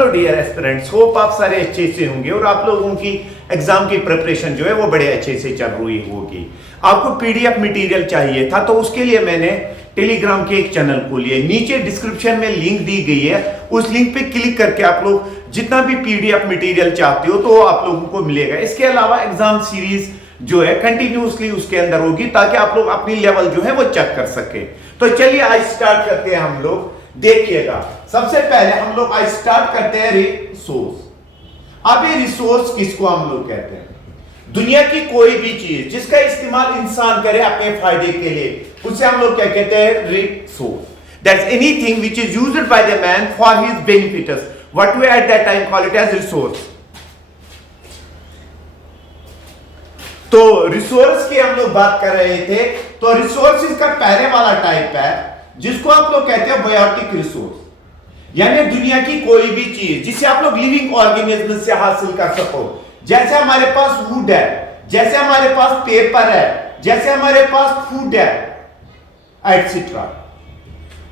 Hello dear aspirants, hope आप सारे अच्छे से होंगे और आप लोगों की एग्जाम की प्रिपरेशन जो है वो बड़े अच्छे से चल रही होगी। आपको पीडीएफ मटेरियल चाहिए था तो उसके लिए मैंने टेलीग्राम के एक चैनल खोली है। नीचे डिस्क्रिप्शन में लिंक दी गई है, उस लिंक पे क्लिक करके आप लोग जितना भी पीडीएफ मटेरियल चाहते हो तो आप लोगों को मिलेगा। इसके अलावा एग्जाम सीरीज जो है कंटिन्यूसली उसके अंदर होगी ताकि आप लोग अपनी लेवल जो है वो चेक कर सके। तो चलिए आज स्टार्ट करते हैं हम लोग। देखिएगा, सबसे पहले हम लोग आज स्टार्ट करते हैं रिसोर्स। अब ये रिसोर्स किसको हम लोग कहते हैं? दुनिया की कोई भी चीज जिसका इस्तेमाल इंसान करे अपने फायदे के लिए, उसे हम लोग क्या कहते हैं? Resource. That's anything which is used by the man for his benefits, what we at that time call it as resource. तो रिसोर्स की हम लोग बात कर रहे थे। तो रिसोर्सेज का पहले वाला टाइप है जिसको आप लोग कहते हैं बायोटिक रिसोर्स, यानी दुनिया की कोई भी चीज जिसे आप लोग लिविंग ऑर्गेनिज्म से हासिल कर सको। जैसे हमारे पास वुड है, जैसे हमारे पास पेपर है, जैसे हमारे पास फूड है, एटसेट्रा।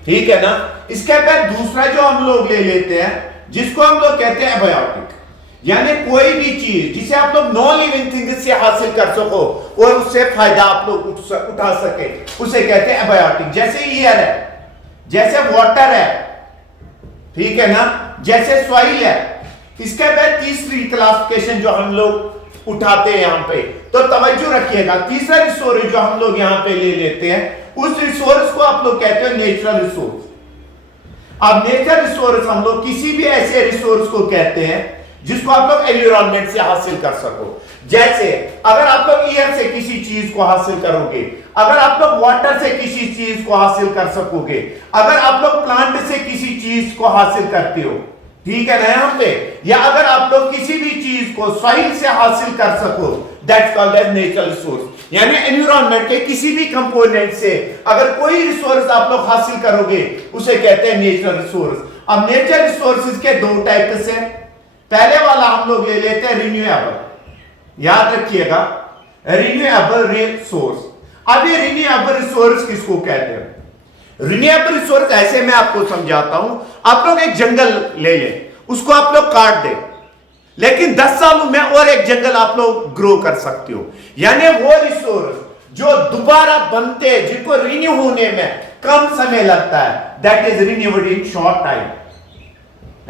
ठीक है ना? इसके बाद दूसरा जो हम लोग ले लेते हैं जिसको हम लोग कहते हैं एबायोटिक, यानी कोई भी चीज जिसे आप लोग नॉन लिविंग थिंग से हासिल कर सको और उससे फायदा आप लोग उठा सके, उसे कहते हैं एबायोटिक। जैसे एयर है, जैसे वाटर है, ठीक है ना, जैसे सॉइल है। इसके बाद तीसरी क्लासिफिकेशन जो हम लोग उठाते हैं यहां पे, तो तवज्जो रखिएगा, तीसरा रिसोर्स जो हम लोग यहां पे ले लेते हैं उस रिसोर्स को आप लोग कहते हैं नेचुरल रिसोर्स। अब नेचुरल रिसोर्स हम लोग किसी भी ऐसे रिसोर्स को कहते हैं जिसको आप लोग एनवायरनमेंट से हासिल कर सको। जैसे अगर आप लोग एयर से किसी चीज को हासिल करोगे, अगर आप लोग वाटर से किसी चीज को हासिल कर सकोगे, अगर आप लोग प्लांट से किसी चीज को हासिल करते हो, ठीक है ना यहां पे, या अगर आप लोग किसी भी चीज को सॉइल से हासिल कर सको, that's called as natural resource. यानी एनवायरनमेंट के किसी भी कंपोनेंट से अगर कोई रिसोर्स आप लोग हासिल करोगे उसे कहते हैं नेचुरल रिसोर्स। अब नेचुरल रिसोर्सेज के दो टाइप्स हैं। पहले वाला हम लोग ले लेते हैं रिन्यूएबल। याद रखिएगा, रिन्यूएबल रिसोर्स। अब ये रिन्यूएबल रिसोर्स किसको कहते हैं? रिन्यूएबल रिसोर्स ऐसे मैं आपको समझाता हूं। आप लोग एक जंगल ले लें, उसको आप लोग काट दें, लेकिन 10 सालों में और एक जंगल आप लोग ग्रो कर सकते हो। यानी वो रिसोर्स जो दोबारा बनते हैं, जिनको रिन्यू होने में कम समय लगता है, that is renewable in short time.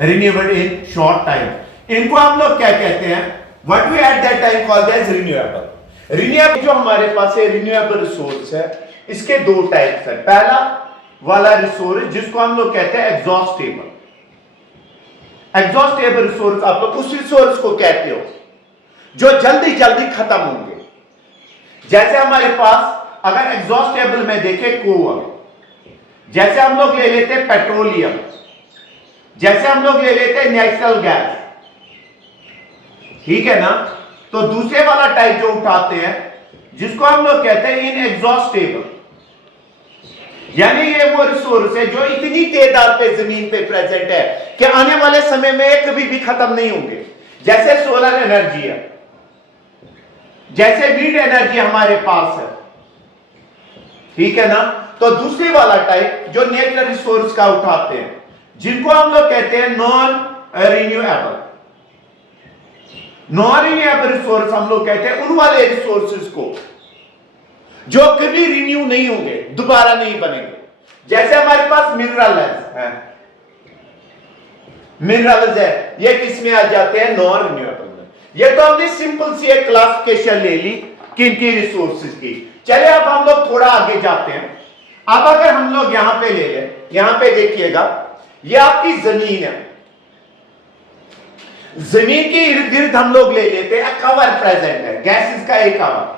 Renewable in short time, इनको हम लोग क्या कहते हैं? What we at that time called as renewable. Renewable जो हमारे पास है रिन्यूएबल रिसोर्स है, इसके दो टाइप्स है। पहला वाला रिसोर्स जिसको हम लोग कहते हैं एग्जॉस्टेबल। एग्जॉस्टेबल रिसोर्स आप लोग उस रिसोर्स को कहते हो जो जल्दी जल्दी खत्म होंगे। जैसे हमारे पास अगर एग्जॉस्टेबल में देखें कोल, जैसे हम लोग ले लेते हैं पेट्रोलियम, जैसे हम लोग ले लेते हैं नेचुरल गैस, ठीक है ना। तो दूसरे वाला टाइप जो उठाते हैं जिसको हम लोग कहते हैं इनएग्जॉस्टेबल, यानी ये वो रिसोर्स है जो इतनी तादाद पे जमीन पे प्रेजेंट है कि आने वाले समय में कभी भी खत्म नहीं होंगे। जैसे सोलर एनर्जी है, जैसे विंड एनर्जी हमारे पास है, ठीक है ना। तो दूसरे वाला टाइप जो नेचुरल रिसोर्स का उठाते हैं जिनको हम लोग कहते हैं non renewable. Non renewable resource हम लोग कहते हैं उन वाले रिसोर्सेज को जो कभी रिन्यू नहीं होंगे, दोबारा नहीं बनेंगे। जैसे हमारे पास मिनरल्स है, मिनरल्स है, ये किस में आ जाते हैं? नॉन रिन्यूएबल में। ये तो हमने सिंपल सी एक क्लासिफिकेशन ले ली किनकी रिसोर्सेज की। चलिए अब हम लोग थोड़ा आगे जाते हैं। अब अगर हम लोग यहां पे ले लें, यहां पे देखिएगा, ये आपकी जमीन है। जमीन के इर्द गिर्द हम लोग ले लेते हैं कवर प्रेजेंट है, गैसेस का एक कवर,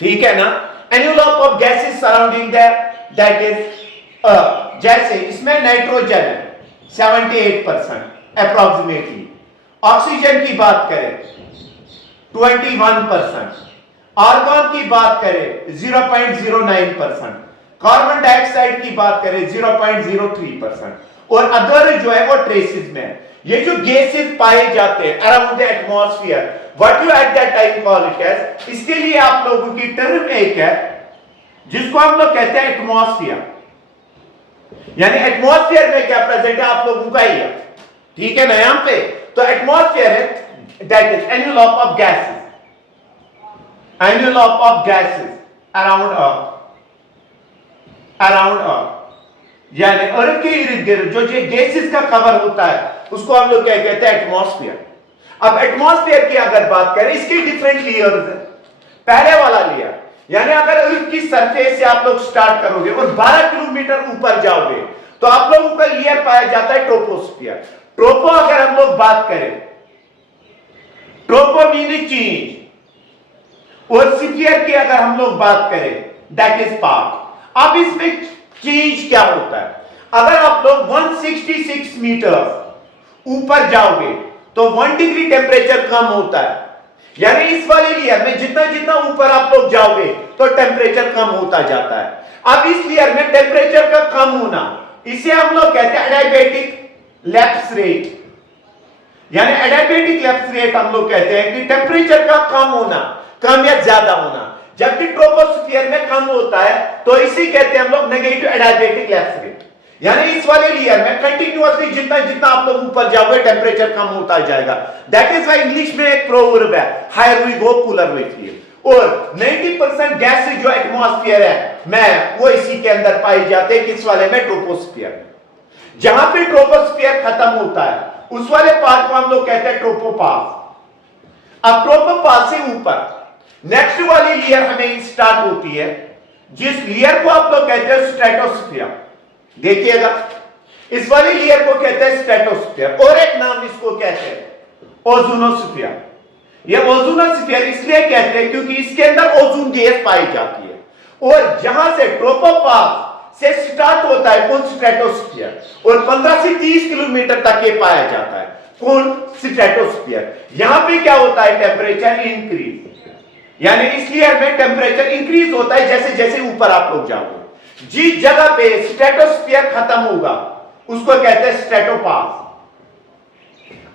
ठीक है ना। Envelope of gases surrounding that is earth. जैसे इसमें नाइट्रोजन है 78% अप्रोक्सीमेटली, ऑक्सीजन की बात करें 21%, आर्गन की बात करें 0.09%, कार्बन डाइऑक्साइड की बात करें 0.03%, और अदर जो है वो ट्रेसेस में है। ये जो गैसेस पाए जाते हैं around the atmosphere, what you at that time call it as, इसके लिए आप लोगों की टर्म एक है जिसको हम लोग कहते हैं एटमॉस्फेयर। यानी एटमॉस्फेयर में क्या प्रेजेंट है आप लोगों का ही है, ठीक है ना। यहां पे तो एटमॉस्फेयर है that is envelope of gases, envelope of gases around earth, around earth, यानी अर्थ के इर्द गिर्द जो ये गैसेस का कवर होता है उसको हम लोग क्या कहते हैं, एटमॉस्फेयर। अब एटमॉस्फेयर की अगर बात करें, इसके डिफरेंट लेयर्स हैं। पहले वाला लेयर यानी अगर अर्थ की सरफेस से आप लोग स्टार्ट करोगे और 12 किलोमीटर ऊपर जाओगे तो आप लोगों का लेयर पाया जाता है ट्रोपोस्फियर। ट्रोपो अगर हम लोग बात करें, ट्रोपो मीनिंग चेंज, और स्फीयर की अगर हम लोग बात करें दैट इज पार्ट। अब इसमें चेंज क्या होता है, अगर आप लोग 166 मीटर ऊपर जाओगे तो 1 डिग्री टेम्परेचर कम होता है, यानी इस वाले लेयर में जितना जितना ऊपर आप लोग जाओगे तो टेम्परेचर कम होता जाता है। अब इस लेयर में टेम्परेचर का कम होना, इसे हम लोग कहते हैं एडियाबैटिक लैप्स रेट, यानी एडियाबैटिक लैप्स रेट हम लोग कहते हैं कि टेम्परेचर का कम होना, कम या ज्यादा होना। जबकि ट्रोपोस्फियर में कम होता है तो इसे कहते हैं हम लोग नेगेटिव एडियाबैटिक लैप्स रेट, यानी इस वाले लेयर में कंटिन्यूअसली जितना जितना आप लोग ऊपर जाओगे टेम्परेचर कम होता जाएगा। दैट इज व्हाई इंग्लिश में एक प्रोवर्ब है, higher we go cooler we feel. और 90% गैसेस जो एटमॉस्फेयर है में वो इसी के अंदर पाई जाते हैं, किस वाले में, ट्रोपोस्फियर में। जहां पे ट्रोपोस्फियर खत्म होता है उस वाले पार्ट को हम लोग कहते हैं ट्रोपोपास। अब ट्रोपोपास से ऊपर नेक्स्ट वाली लेयर हमें स्टार्ट होती है, जिस लेयर को आप लोग कहते हैं स्ट्रेटोस्फियर। देखिएगा, इस वाली लेयर को कहते हैं स्ट्रेटोस्फियर, और एक नाम इसको कहते हैं ओजोनोस्फियर। ये ओजोनोस्फियर इसलिए कहते हैं क्योंकि इसके अंदर ओजोन गैस पाई जाती है। और जहां से ट्रोपोपास से स्टार्ट होता है कौन, स्ट्रेटोस्फियर, और 15 से 30 किलोमीटर तक ये पाया जाता है कौन, स्ट्रेटोस्फियर। यहां पे क्या होता है, टेम्परेचर इंक्रीज, यानी इस लेयर में टेम्परेचर इंक्रीज होता है जैसे जैसे ऊपर आप लोग जाओगे। जिस जगह पे स्ट्रेटोस्फियर खत्म होगा उसको कहते हैं स्ट्रेटोपास।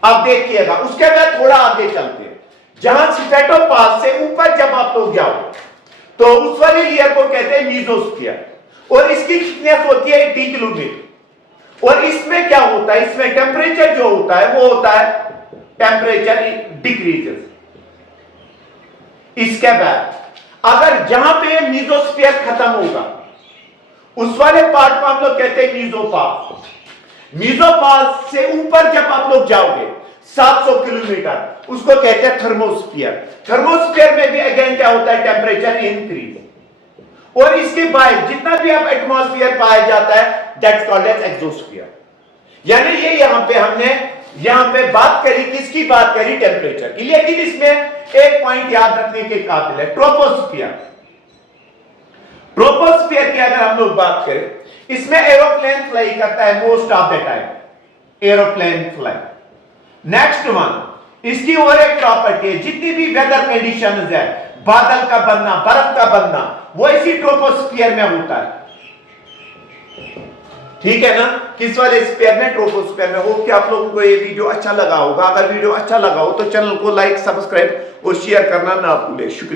अब देखिएगा, उसके बाद थोड़ा आगे चलते हैं, जहां स्ट्रेटोपास से ऊपर जब आप लोग जाओगे तो उस वाली लेयर को कहते हैं मीजोस्फियर, और इसकी थिकनेस होती है 80 किलोमीटर। और इसमें क्या होता है, इसमें टेम्परेचर जो होता है वो होता है टेम्परेचर डिक्रीजेस। इसके बाद अगर जहां पे मीजोस्फियर खत्म होगा उस वाले पार्ट को हम लोग कहते हैं मीजोपास। मीजोपास से ऊपर जब आप लोग जाओगे 700 किलोमीटर उसको कहते हैं थर्मोस्फियर। थर्मोस्फियर में भी अगेन क्या होता है, टेम्परेचर इंक्रीज। और इसके बाद जितना भी आप एटमॉस्फेयर पाया जाता है दैट्स कॉल्ड एज एक्सोस्फियर। यानी ये यहां पे बात करी, किसकी बात करी, टेम्परेचर की। लेकिन इसमें एक पॉइंट याद रखने के काबिल है, ट्रोपोस्फियर। ट्रोपोस्फियर की अगर हम लोग बात करें, इसमें एरोप्लेन फ्लाई करता है most of the time, aeroplane fly. Next one, इसकी और एक प्रॉपर्टी है, जितनी भी वेदर कंडीशंस है, बादल का बनना, बर्फ का बनना, वो इसी ट्रोपोस्फियर में होता है। ठीक है ना, किस वाले स्फीयर में, ट्रोपोस्फियर में। होप कि आप लोगों को ये वीडियो अच्छा लगा होगा। अगर वीडियो अच्छा लगा हो तो चैनल को लाइक, सब्सक्राइब और शेयर करना ना भूले। शुक्रिया।